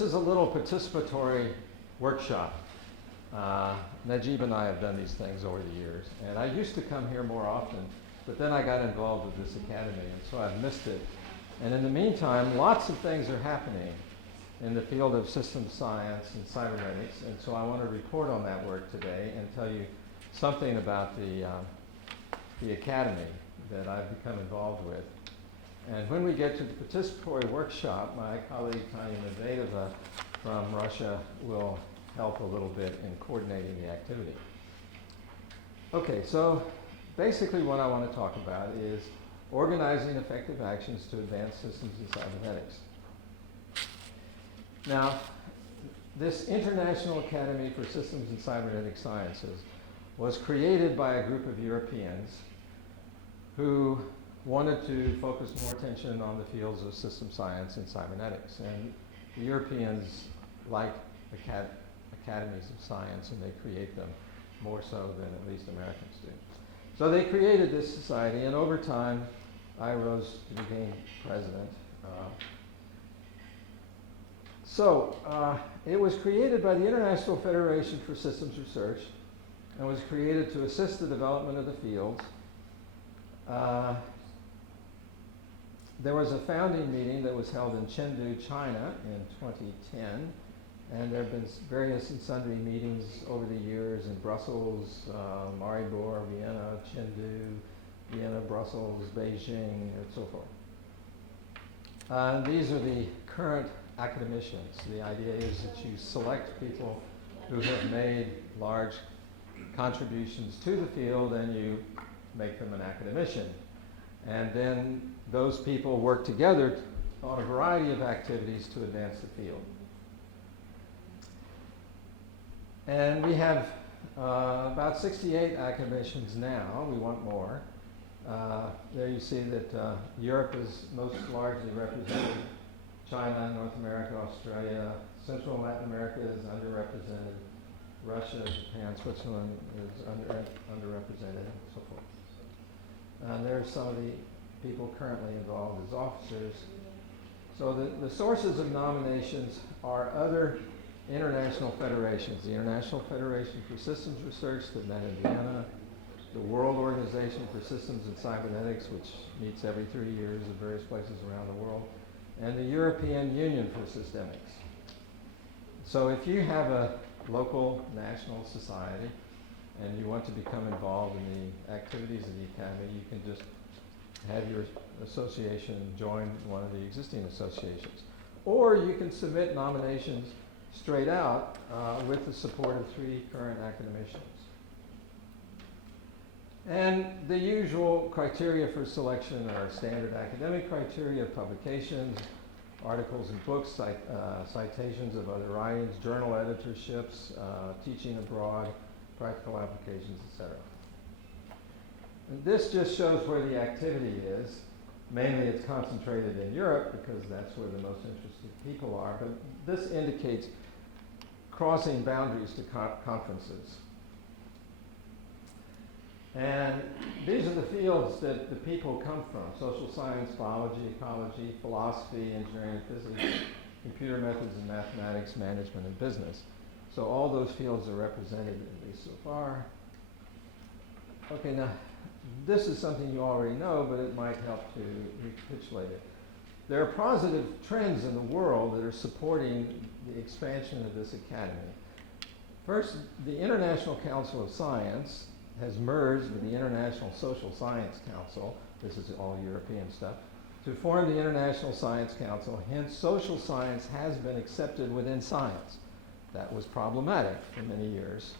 This is a little participatory workshop. Najib and I have done these things over the years, and I used to come here more often, but then I got involved with this academy, and so I've missed it. And in the meantime, lots of things are happening in the field of systems science and cybernetics, and so I want to report on that work today and tell you something about the academy that I've become involved with. And when we get to the participatory workshop, my colleague Tatiana Medvedeva from Russia will help a little bit in coordinating the activity. Okay, so basically what I want to talk about is organizing effective actions to advance systems and cybernetics. Now, this International Academy for Systems and Cybernetic Sciences was created by a group of Europeans who wanted to focus more attention on the fields of system science and cybernetics. And the Europeans like academies of science, and they create them more so than at least Americans do. So they created this society, and over time, I rose to become president. It was created by the International Federation for Systems Research and was created to assist the development of the fields. There was a founding meeting that was held in Chengdu, China in 2010, and there have been various and sundry meetings over the years in Brussels, Maribor, Vienna, Chengdu, Vienna, Brussels, Beijing, and so forth. These are the current academicians. The idea is that you select people who have made large contributions to the field and you make them an academician. And then those people work together on a variety of activities to advance the field. And we have about 68 academicians now. We want more. There you see that Europe is most largely represented. China, North America, Australia, Central and Latin America is underrepresented. Russia, Japan, Switzerland is underrepresented, and so forth. There's some of the people currently involved as officers. So the sources of nominations are other international federations. The International Federation for Systems Research that met in Vienna, the World Organization for Systems and Cybernetics, which meets every 3 years in various places around the world, and the European Union for Systemics. So if you have a local national society and you want to become involved in the activities of the Academy, you can just have your association join one of the existing associations. Or you can submit nominations straight out with the support of 3 current academicians. And the usual criteria for selection are standard academic criteria, publications, articles and books, citations of other writings, journal editorships, teaching abroad, practical applications, etc. And this just shows where the activity is. Mainly it's concentrated in Europe because that's where the most interested people are, but this indicates crossing boundaries to conferences. And these are the fields that the people come from: social science, biology, ecology, philosophy, engineering, physics, computer methods and mathematics, management, and business. So all those fields are represented, at least so far. Okay, now this is something you already know, but it might help to recapitulate it. There are positive trends in the world that are supporting the expansion of this academy. First, the International Council of Science has merged with the International Social Science Council, this is all European stuff, to form the International Science Council. Hence, social science has been accepted within science. That was problematic for many years.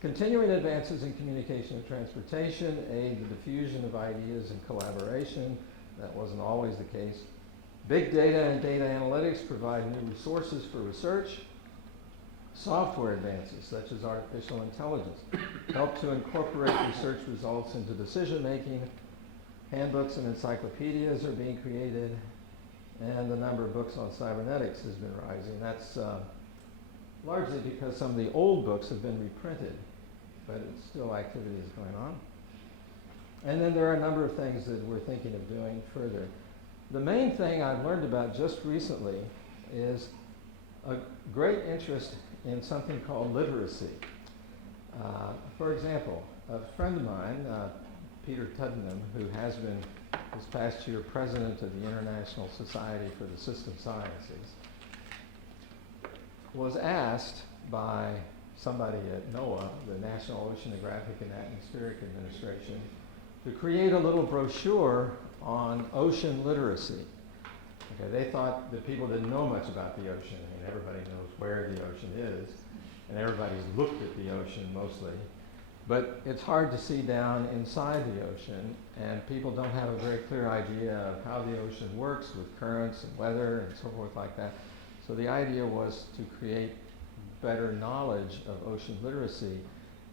Continuing advances in communication and transportation aid the diffusion of ideas and collaboration. That wasn't always the case. Big data and data analytics provide new resources for research. Software advances, such as artificial intelligence, help to incorporate research results into decision making. Handbooks and encyclopedias are being created, and the number of books on cybernetics has been rising. That's largely because some of the old books have been reprinted, but it's still activity is going on. And then there are a number of things that we're thinking of doing further. The main thing I've learned about just recently is a great interest in something called literacy. For example, a friend of mine, Peter Tuddenham, who has been this past year president of the International Society for the Systems Sciences, was asked by somebody at NOAA, the National Oceanographic and Atmospheric Administration, to create a little brochure on ocean literacy. Okay, they thought that people didn't know much about the ocean. I mean, everybody knows where the ocean is, and everybody's looked at the ocean mostly. But it's hard to see down inside the ocean, and people don't have a very clear idea of how the ocean works with currents and weather and so forth like that. So the idea was to create better knowledge of ocean literacy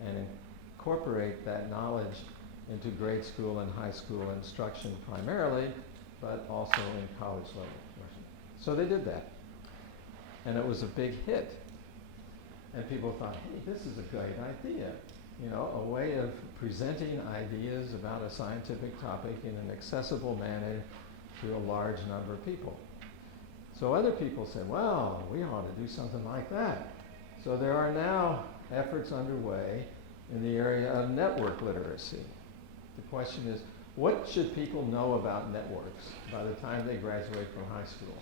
and incorporate that knowledge into grade school and high school instruction primarily, but also in college level. So they did that. And it was a big hit. And people thought, hey, this is a great idea. You know, a way of presenting ideas about a scientific topic in an accessible manner to a large number of people. So other people said, well, we ought to do something like that. So there are now efforts underway in the area of network literacy. The question is, what should people know about networks by the time they graduate from high school?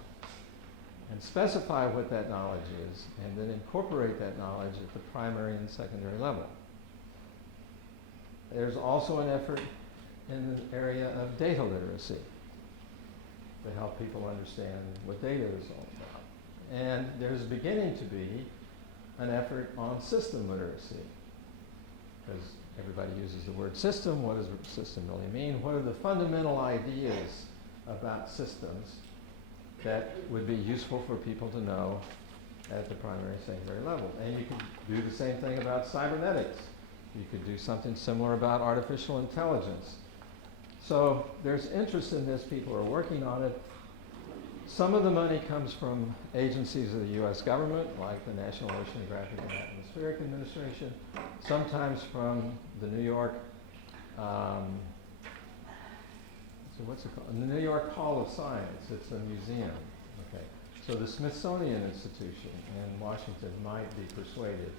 And specify what that knowledge is, and then incorporate that knowledge at the primary and secondary level. There's also an effort in the area of data literacy to help people understand what data is all about. And there's beginning to be an effort on system literacy, because everybody uses the word system. What does system really mean? What are the fundamental ideas about systems that would be useful for people to know at the primary and secondary level? And you can do the same thing about cybernetics. You could do something similar about artificial intelligence. So there's interest in this. People are working on it. Some of the money comes from agencies of the U.S. government, like the National Oceanographic and Atmospheric Administration, sometimes from the New York, the New York Hall of Science. It's a museum. Okay. So the Smithsonian Institution in Washington might be persuaded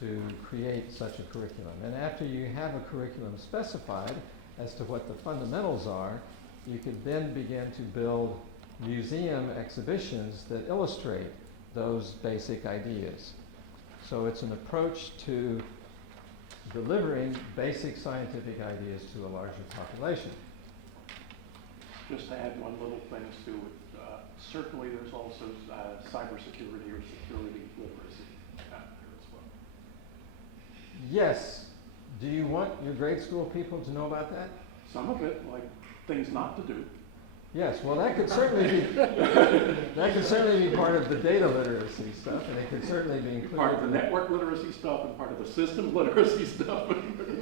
to create such a curriculum. And after you have a curriculum specified as to what the fundamentals are, you could then begin to build museum exhibitions that illustrate those basic ideas. So it's an approach to delivering basic scientific ideas to a larger population. Just to add one little thing, Stuart, certainly there's also cybersecurity or security literacy out there as well. Yes. Do you want your grade school people to know about that? Some of it, like things not to do. Yes, well that could certainly be part of the data literacy stuff, and it could certainly be included. Part of the network literacy stuff and part of the system literacy stuff.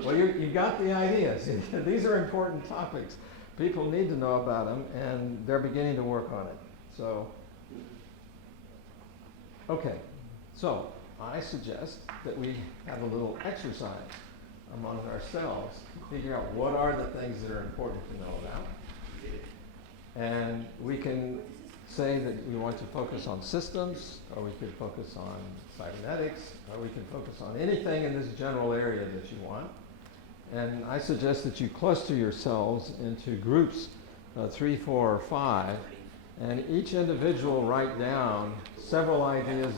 Well, you got the ideas. These are important topics. People need to know about them, and they're beginning to work on it. So, okay, so I suggest that we have a little exercise among ourselves, figure out what are the things that are important to know about. And we can say that we want to focus on systems, or we could focus on cybernetics, or we can focus on anything in this general area that you want. And I suggest that you cluster yourselves into groups, 3, 4, or 5, and each individual write down several ideas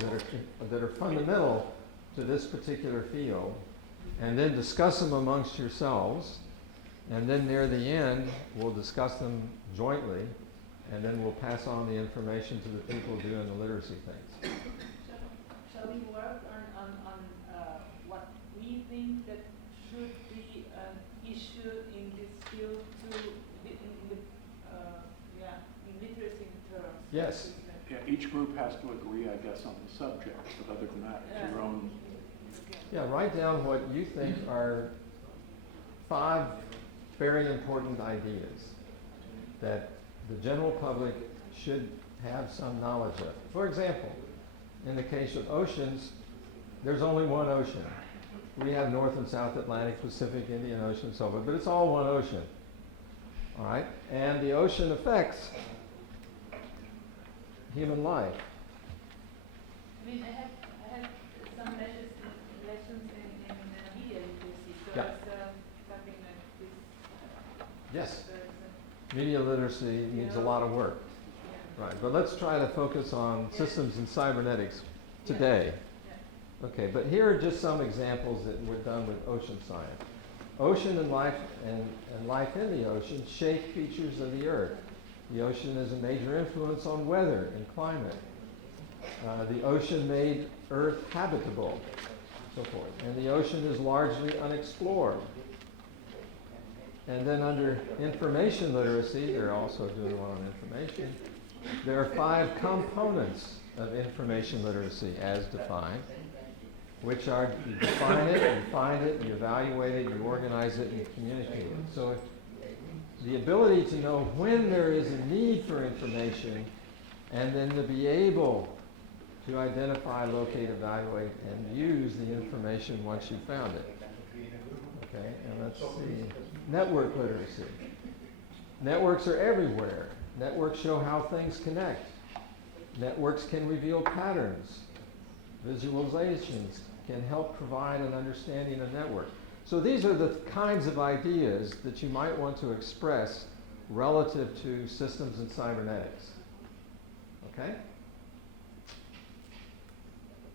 that are fundamental to this particular field, and then discuss them amongst yourselves. And then near the end, we'll discuss them jointly, and then we'll pass on the information to the people doing the literacy things. Shall we work on what we think that should be an issue in this field in literacy terms? Yes. Yeah, each group has to agree, I guess, on the subject, but other than that, it's your own. Yeah, write down what you think are 5 very important ideas that the general public should have some knowledge of. For example, in the case of oceans, there's only one ocean. We have North and South Atlantic, Pacific, Indian Ocean, and so forth, but it's all one ocean. All right? And the ocean affects human life. Media literacy needs a lot of work. Right, but let's try to focus on systems and cybernetics today. Okay, but here are just some examples that were done with ocean science. Ocean and life in the ocean shape features of the Earth. The ocean is a major influence on weather and climate. The ocean made Earth habitable, so forth. And the ocean is largely unexplored. And then under information literacy, they're also doing one on information. There are 5 components of information literacy as defined, which are you define it, you find it, you evaluate it, you organize it, and you communicate it. So the ability to know when there is a need for information and then to be able to identify, locate, evaluate, and use the information once you've found it. Okay, and let's see. Network literacy. Networks are everywhere. Networks show how things connect. Networks can reveal patterns. Visualizations can help provide an understanding of network. So these are the kinds of ideas that you might want to express relative to systems and cybernetics. Okay?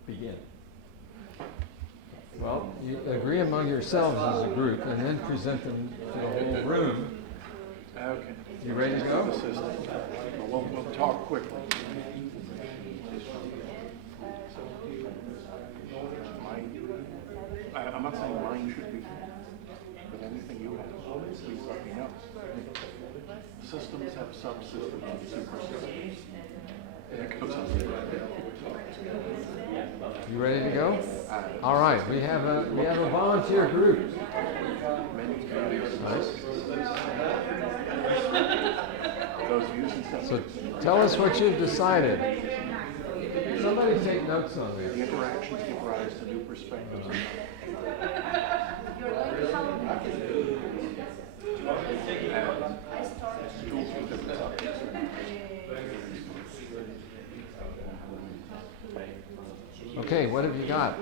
Begin. Well, you agree among yourselves as a group and then present them to the whole room. Okay. You ready to go? We'll talk quickly. I'm not saying mine should be, but anything you have, please let me know. Systems have subsystems and supersystems. That goes on. You ready to go? All right, we have a volunteer group. Nice. So tell us what you've decided. Somebody take notes on The this. interactions give rise to new perspectives. Okay, what have you got?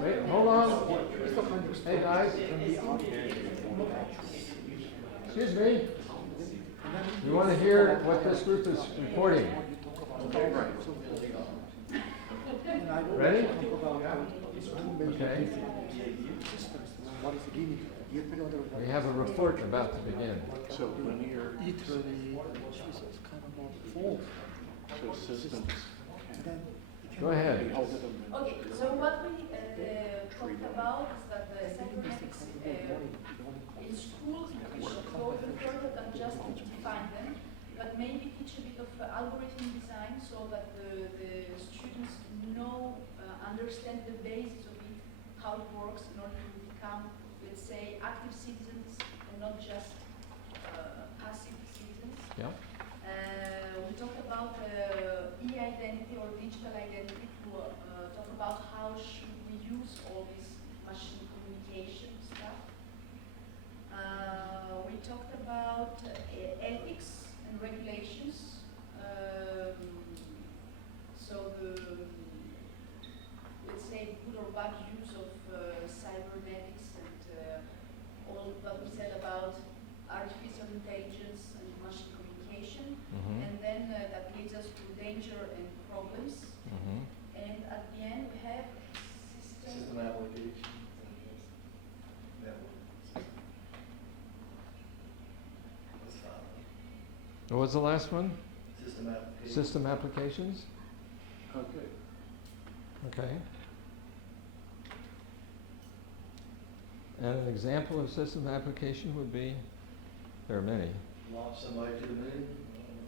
Wait, hold on. Hey guys. Excuse me. You want to hear what this group is reporting? Ready? Okay. We have a report about to begin. So linear, so systems. Go ahead. Okay, so what we talked about is that the cybernetics in schools we should go even further than just to define them, but maybe teach a bit of algorithm design so that the students know, understand the basis of it, how it works in order to become, let's say, active citizens and not just passive citizens. Yeah. We talked about e-identity or digital identity to talk about how should we use all this machine communication stuff. We talked about ethics and regulations. So the, let's say, good or bad use of cybernetics and all that we said about artificial intelligence and machine communication. Mm-hmm. And then that leads us to danger and problems. Mm-hmm. And at the end we have System application. What was the last one? System application. System applications? Okay. Okay. And an example of system application would be, there are many. Launch somebody to the moon.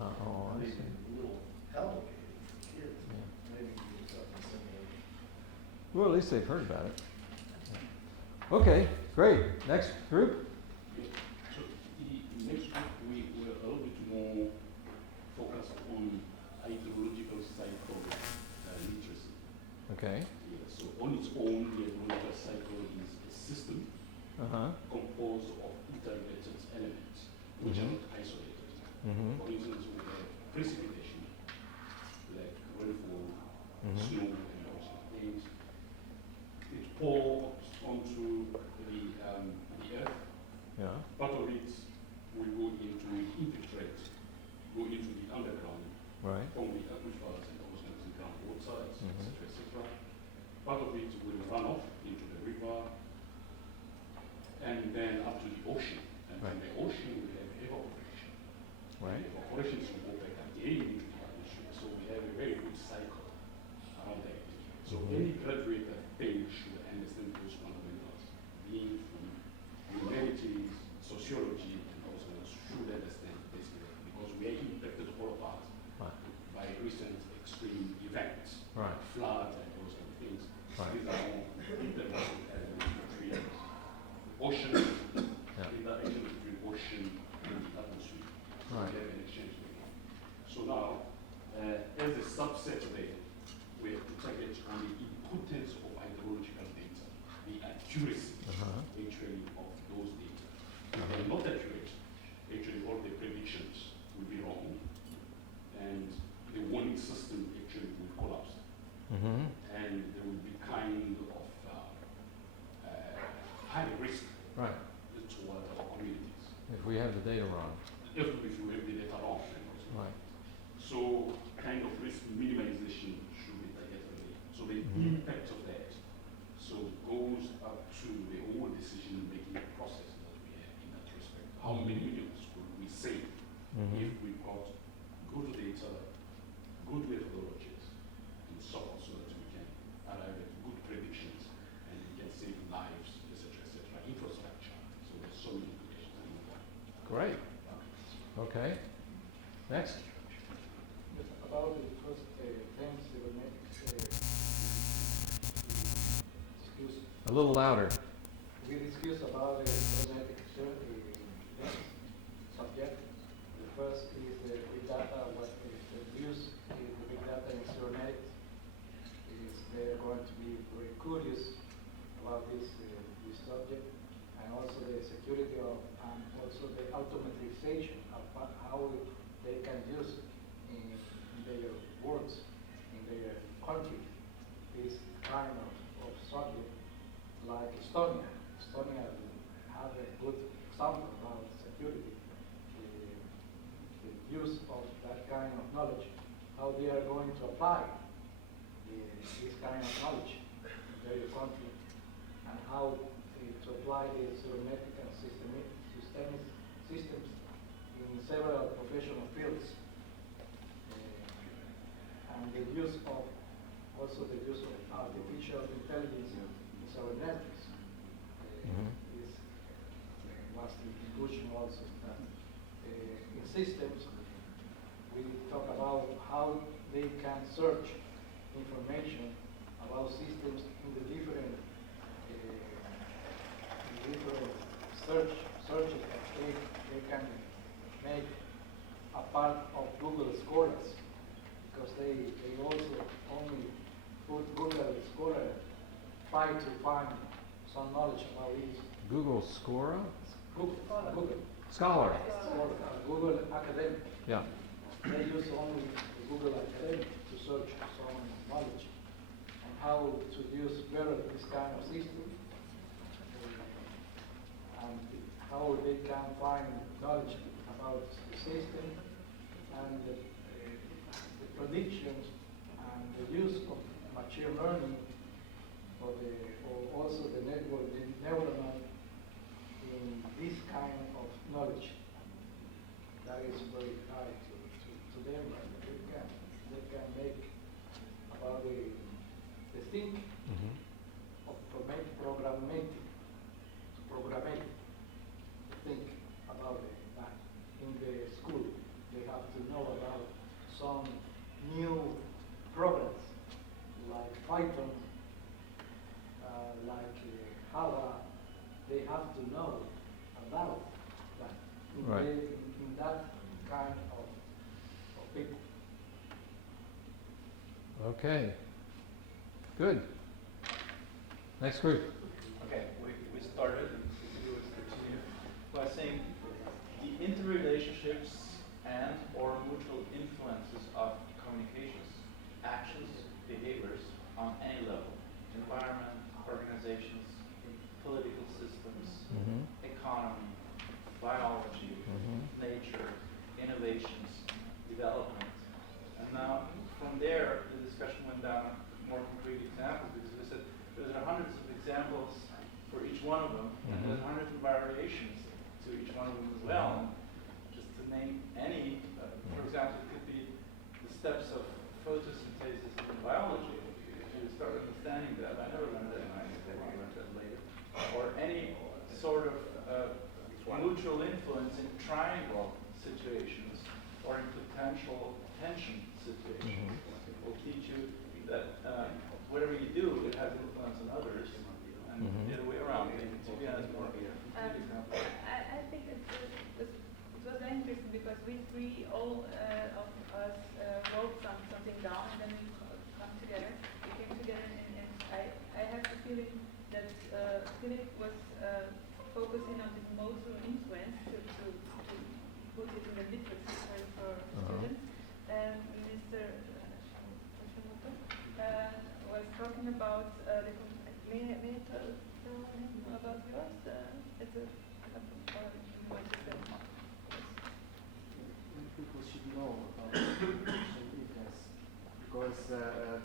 Oh, I Maybe see. a little complicated for kids. Yeah. Maybe do something similar. Well, at least they've heard about it. Okay, great. Next group? So next week we will a little bit more focused on ideological cycle literacy. Okay. Yeah, so on its own, the ideological cycle is a system Uh-huh. composed of interrelated elements, which are not isolated. Mm-hmm. For instance, we have precipitation, like rainfall, Mm-hmm. snow, and those things. It pours onto and the corporations who go back again into partnership. So we have a very good cycle around that. So any graduate that they should understand those fundamentals, being from humanities, sociology, and also should understand this because we are impacted all of us Right. by recent extreme events, Right. flood and those kind of things. Right. These are all interrelated elements between ocean, Yeah. interaction between ocean and the atmosphere. So Right. we have an exchange with it. So now, as a subset of it, we have to target on the importance of hydrological data, the accuracy Uh-huh. actually of those data. If they are not accurate, actually all the predictions will be wrong, and the warning system actually will collapse, Mm-hmm. and there will be kind of high risk Right. toward our communities. If we have the data wrong. If you have the data wrong. Right. So kind of risk minimization should be targeted. So the Mhm. impact of that goes up to the whole decision-making process that we have in that respect. How many millions could we save Mhm. if we got good data, good methodologies, and so on, so that we can arrive at good predictions and we can save lives, etc., infrastructure. So there's so many implications. Great. Okay. Next. About the first things cybernetics, A little louder. we discussed about the cybernetic subject. The first is the big data, what is the use in the big data in cybernetics. Is they're going to be very curious about this subject, and also the security of, and also the automatization of how they can use in their works, in their country, this kind of subject, like Estonia. Estonia have a good example about security, the use of that kind of knowledge, how they are going to apply this kind of knowledge in their country, and how to apply the cybernetic and systems in several professional fields. And the use of, also the use of artificial intelligence in cybernetics is was the conclusion also that in systems we talk about how they can search information about systems in the different searches that they can make a part of Google Scholars, because they also only put Google Scholar, try to find some knowledge about it. Google Scora? Google Scholar. Google Academic. Yeah. They use only the Google Academic to search some knowledge and how to use better this kind of system, and how they can find knowledge about the system and the predictions and the use of machine learning or also the network, the neuronal in this kind of knowledge. That is very high to them, and they can make about the think of programming, think about that. In the school, they have to know about some new programs like Python, like Java. They have to know about that Right. in that kind of people. Okay. Good. Next group. Okay, we started, and we will continue by saying the interrelationships and or mutual influences of communications, actions, behaviors on any level, environment, organizations, political systems, economy, biology, nature, innovations, development. And now from there, the discussion went down more concrete examples, because we said there's hundreds of examples for each one of them, and there's hundreds of variations to each one of them as well. Just to name any, three all of us wrote something down, and then we come together. We came together, and I have the feeling that Philip was focusing on this emotional influence to put it in the literacy for students. And Mr. Hashimoto was talking about may I tell him about yours? It's a people should know about connection influence, because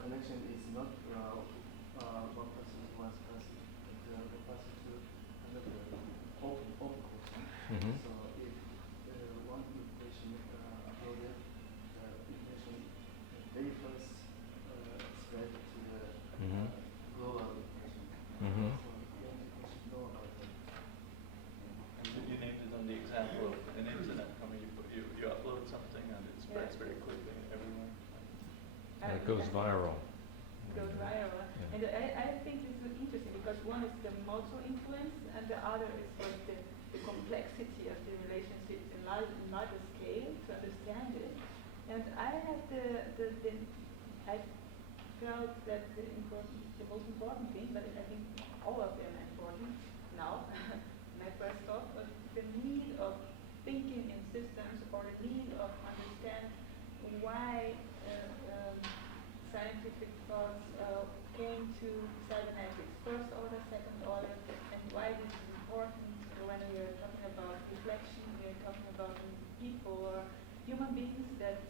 connection is not one person to one person, but one person to another open question. So if one information uploaded, information very first spread to the global information. So people should know about that. You named it on the example of an internet. I mean, you upload something and it spreads very quickly everywhere. And it goes viral. Goes viral. Yeah. And I think this is interesting because one is the emotional influence and the other is like the complexity of the relationships in larger scale to understand it. And I had I felt that the most important thing, but I think all of them are important now, my first thought was the need of thinking in systems, or the need of understand why scientific thoughts came to cybernetics, first order, second order, and why this is important when we are talking about reflection, we are talking about people or human beings that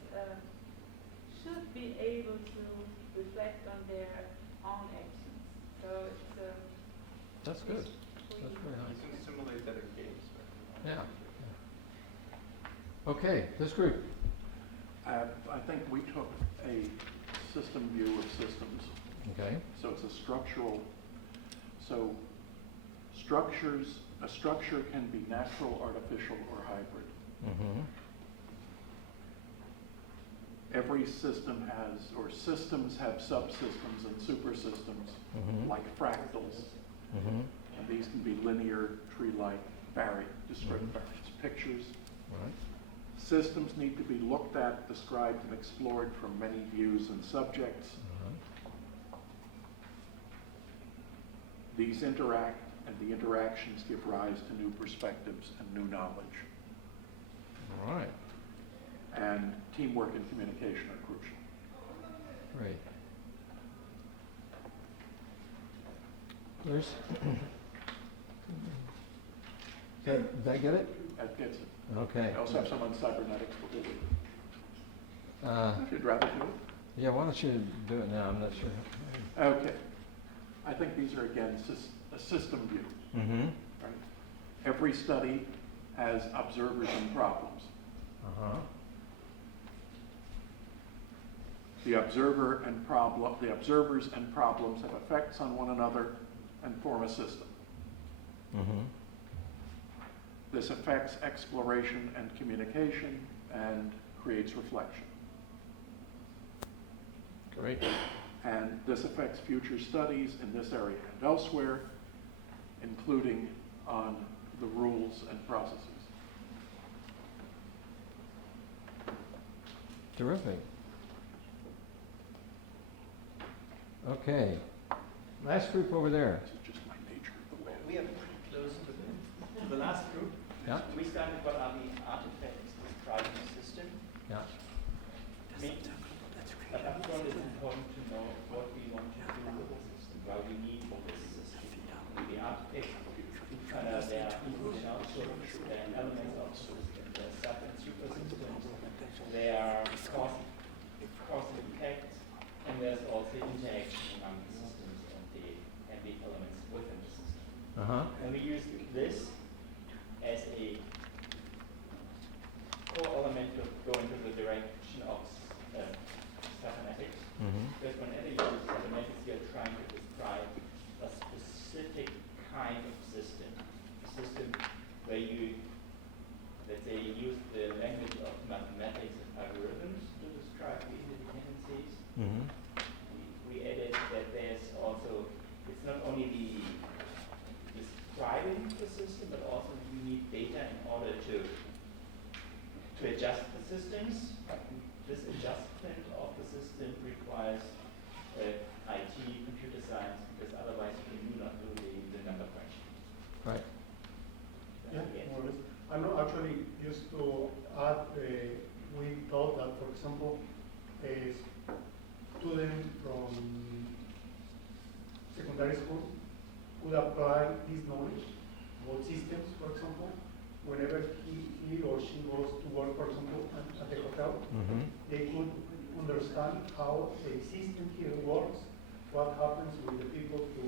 should be able to reflect on their own actions. So it's That's good. That's very nice. You can simulate that in games. Yeah. Okay, this group. I think we took a system view of systems. Okay. So it's a structural, so a structure can be natural, artificial, or hybrid. Every system has, or systems have subsystems and supersystems, like fractals. And these can be linear, tree-like, discrete variants, pictures. Right. Systems need to be looked at, described, and explored from many views and subjects. These interact, and the interactions give rise to new perspectives and new knowledge. All right. And teamwork and communication are crucial. Great. Bruce? Did that get it? That gets it. Okay. I also have some on cybernetics, but we'll leave it. If you'd rather do it. Yeah, why don't you do it now? I'm not sure. Okay. I think these are, again, a system view. Right? Every study has observers and problems. The observers and problems have effects on one another and form a system. This affects exploration and communication and creates reflection. Great. And this affects future studies in this area and elsewhere, including on the rules and processes. Terrific. Okay. Last group over there. This is just my nature of the way. We are pretty close to the last group. Yeah. We started what are the artifacts describing a system. Yeah. But upfront it's important to know what we want to do with the system, why we need this system. The artifacts, there are input and output, there are elements of the system, there are sub and super systems, there are cause and effect, and there's also interaction among the systems and the elements within the system. And we use this as a core element to go into the direction of cybernetics. Because whenever you use cybernetics, you're trying to describe a specific kind of system. A system where you, let's say, you use the language of mathematics and algorithms to describe the interdependencies. We added that there's also, it's not only the describing the system, systems, this adjustment of the system requires IT, computer science, because otherwise you do not do the number crunching. Right. Yeah, more or less. I know actually, just to add, we thought that, for example, a student from secondary school could apply this knowledge about systems, for example, whenever he or she goes to work, for example, at the hotel. They could understand how a system here works, what happens with the people who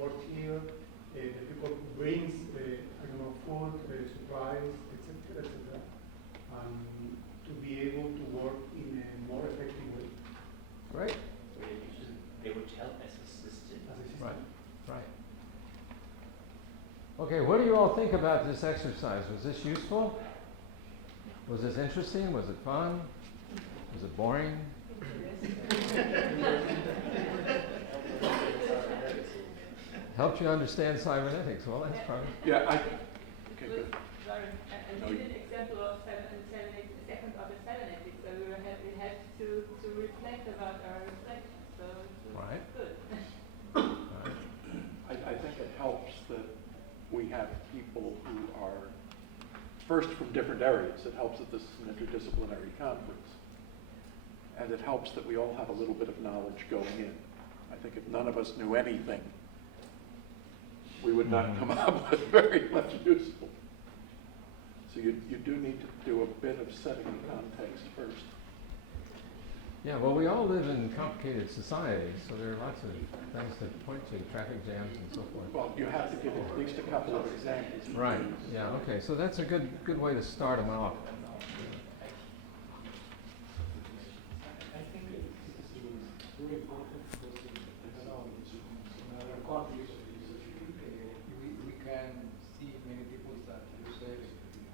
work here, the people who brings, I don't know, food, supplies, etc., and to be able to work in a more effective way. Right. So they would help as a system. As a system. Right. Right. Okay, what do you all think about this exercise? Was this useful? Was this interesting? Was it fun? Was it boring? Helped you understand cybernetics? Well, that's probably. Yeah, okay, good. Sorry, I did an example of second order cybernetics, so we had to reflect about our reflections, so it was Right. good. Right. I think it helps that we have people who are first from different areas. It helps that this is an interdisciplinary conference. And it helps that we all have a little bit of knowledge going in. I think if none of us knew anything, we would not come up with very much useful. So you do need to do a bit of setting the context first. Yeah, well, we all live in complicated societies, so there are lots of things to point to, traffic jams and so forth. Well, you have to give at least a couple of examples. Right, yeah, okay, so that's a good way to start them off. I think it is very important because in other countries we can see many people that use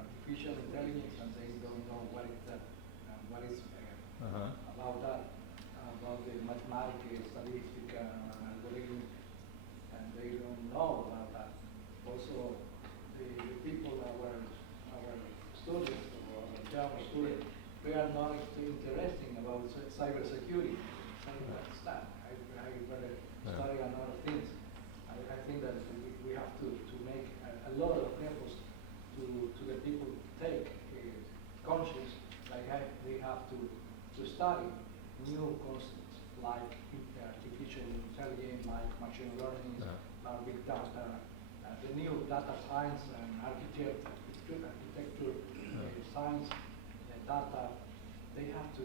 artificial intelligence and they don't know what is that and what is about that, about the mathematics, statistics, algorithm, and they don't know about that. Also, the people, our students or our young students, they are not interested about cybersecurity. I understand. I better study a lot of things. I think that we have to make a lot of efforts to the people take conscious, like they have to study new concepts like artificial intelligence, like machine learning, like big data, the new data science and architecture science, data. They have to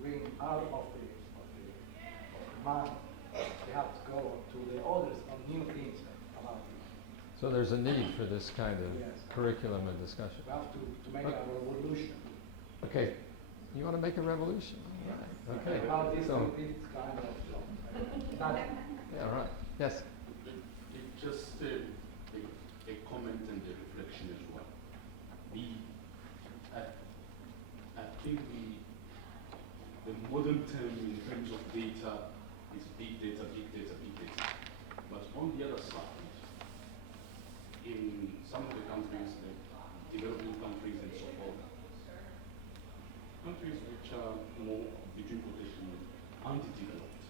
bring out of the mind. They have to go to the others on new things about it. So there's a need for this kind of curriculum and discussion. We have to make a revolution. Okay, you want to make a revolution? Right. Okay. About this, So, this kind of yeah, right. Yes. Just a comment and a reflection as well. I think the modern term in terms of data is big data, big data, big data. But on the other side, in some of the countries, the developing countries and so forth, countries which are more, between quotations, underdeveloped,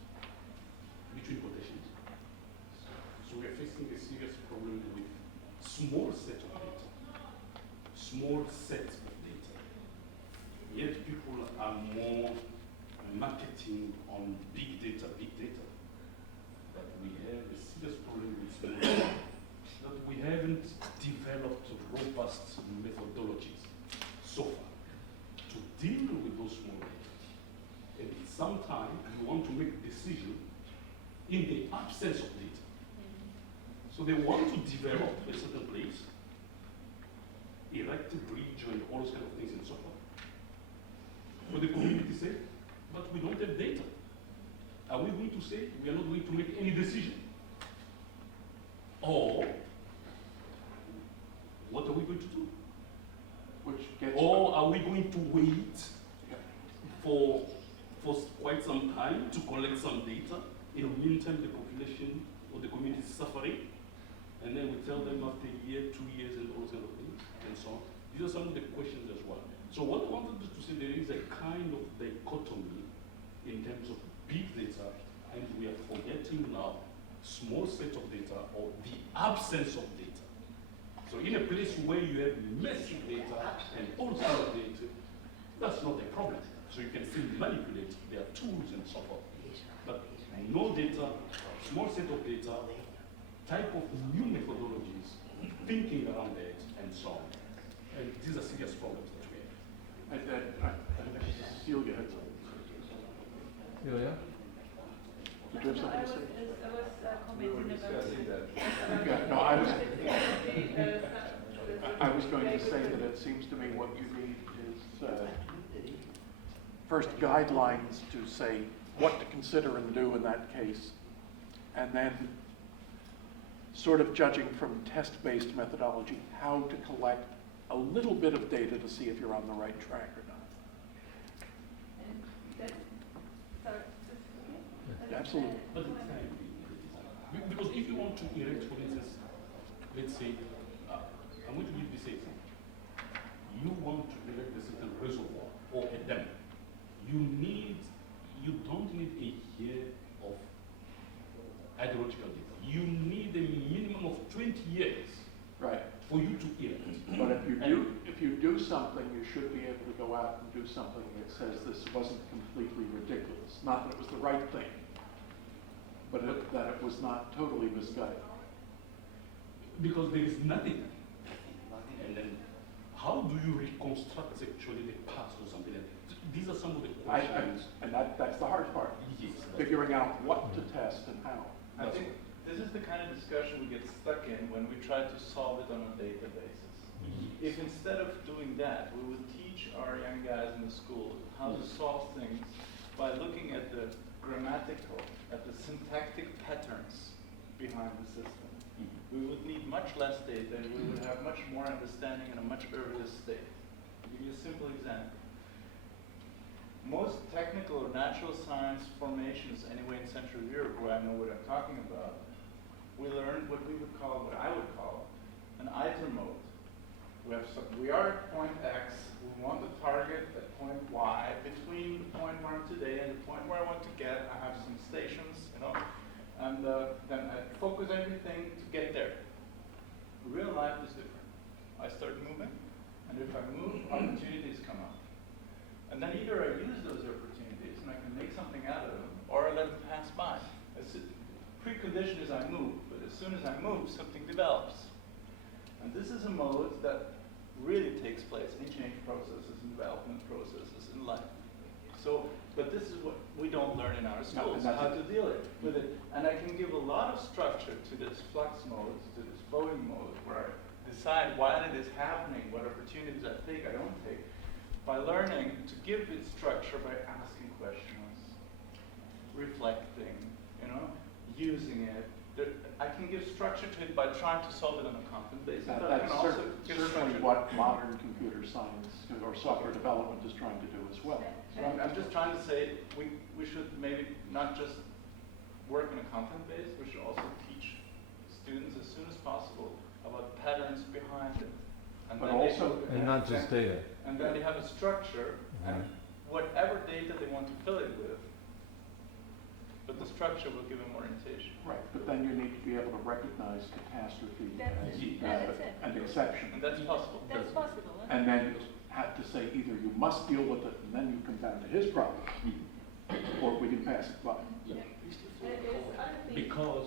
between quotations. So we are facing a serious problem with small set of data, small sets of data. Yet people are more marketing on big data, but we have a serious problem with small data. That we haven't developed robust methodologies so far to deal with those small data. And sometimes you want to make a decision in the absence of data. So they want to develop a certain place, erect a bridge and all those kind of things and so forth. But the community say, but we don't have data. Are we going to say we are not going to make any decision? Or what are we going to do? Or are we going to wait for quite some time to collect some data? In the meantime, the population or the community is suffering, and then we tell them after a year, 2 years, and all those kind of things, and so on. These are some of the questions as well. So what I wanted to say, there is a kind of dichotomy in terms of big data, and we are forgetting now small set of data or the absence of data. So in a place where you have massive data and all kinds of data, that's not a problem. So you can still manipulate, there are tools and so forth. But no data, small set of data, type of new methodologies, thinking around it, and so on. And these are serious problems that we have. Celia had something. Celia? Did you have something to say? I was commenting about. Yeah, no, I was going to say that it seems to me what you need is first guidelines to say what to consider and do in that case, and then sort of judging from test-based methodology how to collect a little bit of data to see if you're on the right track or not. And that, sorry, okay? Absolutely. But it's time. Because if you want to erect, for instance, let's say, I'm going to give this example. You want to erect a certain reservoir or a dam. You don't need a year of hydrological data. You need a minimum of 20 years Right. for you to erect. But if you do something, you should be able to go out and do something that says this wasn't completely ridiculous. Not that it was the right thing, but that it was not totally misguided. Because there is nothing. And then how do you reconstruct actually the past or something like that? These are some of the questions. That's the hard part. Yes, Figuring out what to test and how. I think this is the kind of discussion we get stuck in when we try to solve it on a data basis. If instead of doing that, we would teach our young guys in the school how to solve things by looking at the grammatical, at the syntactic patterns behind the system, we would need much less data and we would have much more understanding in a much earlier state. I'll give you a simple example. Most technical or natural science formations, anyway in Central Europe, where I know what I'm talking about, we learned what I would call an iter mode. We are at point X, we want to target at point Y. Between the point where I'm today and the point where I want to get, I have some stations, and then I focus everything to get there. Real life is different. I start moving, and if I move, opportunities come up. And then either I use those opportunities and I can make something out of them, or I let them pass by. Precondition is I move, but as soon as I move, something develops. And this is a mode that really takes place in change processes and development processes in life. So, but this is what we don't learn in our schools, how to deal with it. And I can give a lot of structure to this flux mode, to this flowing mode, where I decide why it is happening, what opportunities I take, I don't take, by learning to give it structure by asking questions, reflecting, using it. I can give structure to it by trying to solve it on a content basis. But I can also give certainly structure. what modern computer science or software development is trying to do as well. So I'm just trying to say we should maybe not just work on a content base, we should also teach students as soon as possible about patterns behind it. And But then they also- do- And not just data. And then they have a structure, and whatever data they want to fill it with, but the structure will give them orientation. Right, but then you need to be able to recognize catastrophe That's it. and exception. And that's possible. That's possible. Huh? And then have to say either you must deal with it and then you come down to his problem, or we can pass it by. Because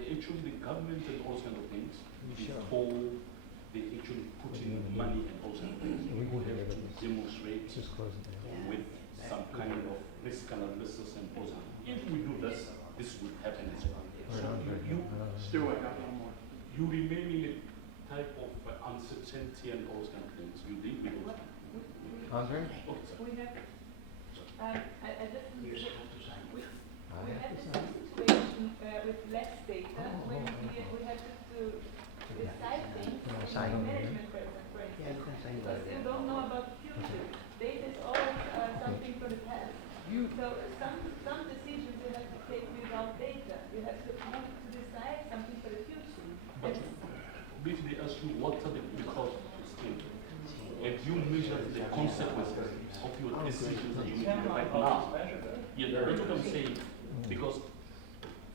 actually the government and those kind of things, before they actually put in money and those kind of things, we would have to demonstrate with some kind of risk analysis and those kind of things. If we do this, this will happen as well. So Stuart, I got one more. you remain in a type of uncertainty and those kind of things. You deal with those kind of things. Andre? Okay, sir. We have, I just, we have this situation with less data when we have to decide things in management, for instance, because you don't know about the future. Data is always something for the past. So some decisions you have to take without data. You have to decide something for the future. But if they ask you what are the, because and you measure the concept decisions that you You need to cannot make always now. measure that. Yeah, that's what I'm saying, because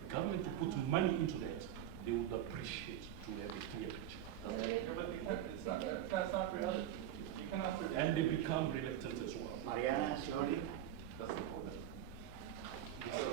the government to put money into that, they would appreciate to have a clear picture. Yeah, but you can't, that's not reality. You cannot predict. And they become reluctant as well. Mariana, sorry. That's the problem. So,